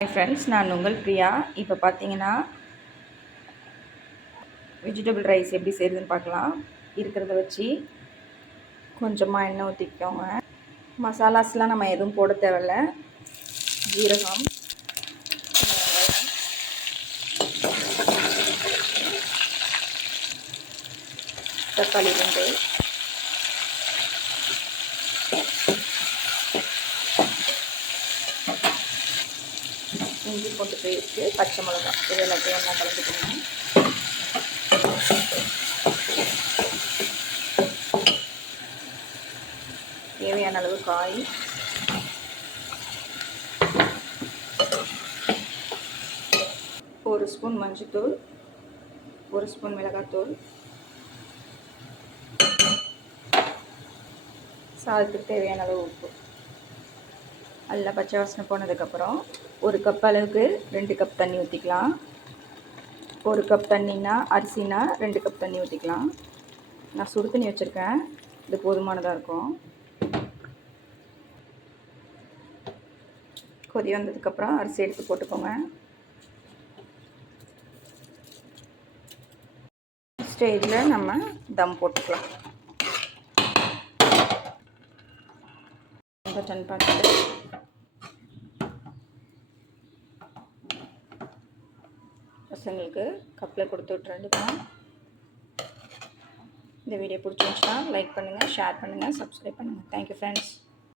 Hi friends, நான் உங்கள் பிரியா. இப்போ பார்த்தீங்கன்னா வெஜிடபிள் ரைஸ் எப்படி செய்கிறதுன்னு பார்க்கலாம். இருக்கிறத வச்சு கொஞ்சமாக எண்ணெய் ஊற்றிக்கோங்க. மசாலாஸ்லாம் நம்ம எதுவும் போட தேவையில்ல. ஜீரகம், தக்காளி 2, இஞ்சி பூண்டு பேஸ்ட்டு, பச்சை மிளகாய், இது எல்லாத்தையும் ஒன்றா கலந்துக்கணும். தேவையான அளவு காய், ஒரு ஸ்பூன் மஞ்சள்தூள், ஒரு ஸ்பூன் மிளகாத்தூள், சாதத்துக்கு தேவையான அளவு உப்பு. நல்லா பச்சை வாசனை போனதுக்கப்புறம் ஒரு கப் அளவுக்கு 2 கப் தண்ணி ஊற்றிக்கலாம். 1 கப் தண்ணினா அரிசினா 2 கப் தண்ணி ஊற்றிக்கலாம். நான் சுடு தண்ணி வச்சுருக்கேன், இது போதுமானதாக இருக்கும். கொதி வந்ததுக்கப்புறம் அரிசி எடுத்து போட்டுக்கோங்க. ஸ்டேஜில் நம்ம தம் போட்டுக்கலாம். டன் பண்ணிட்டு பசங்களுக்கு கப்பில் கொடுத்து விட்டுறேன். இந்த வீடியோ பிடிச்சிருந்துச்சுன்னா லைக் பண்ணுங்கள், ஷேர் பண்ணுங்கள், சப்ஸ்கிரைப் பண்ணுங்கள். Thank you friends.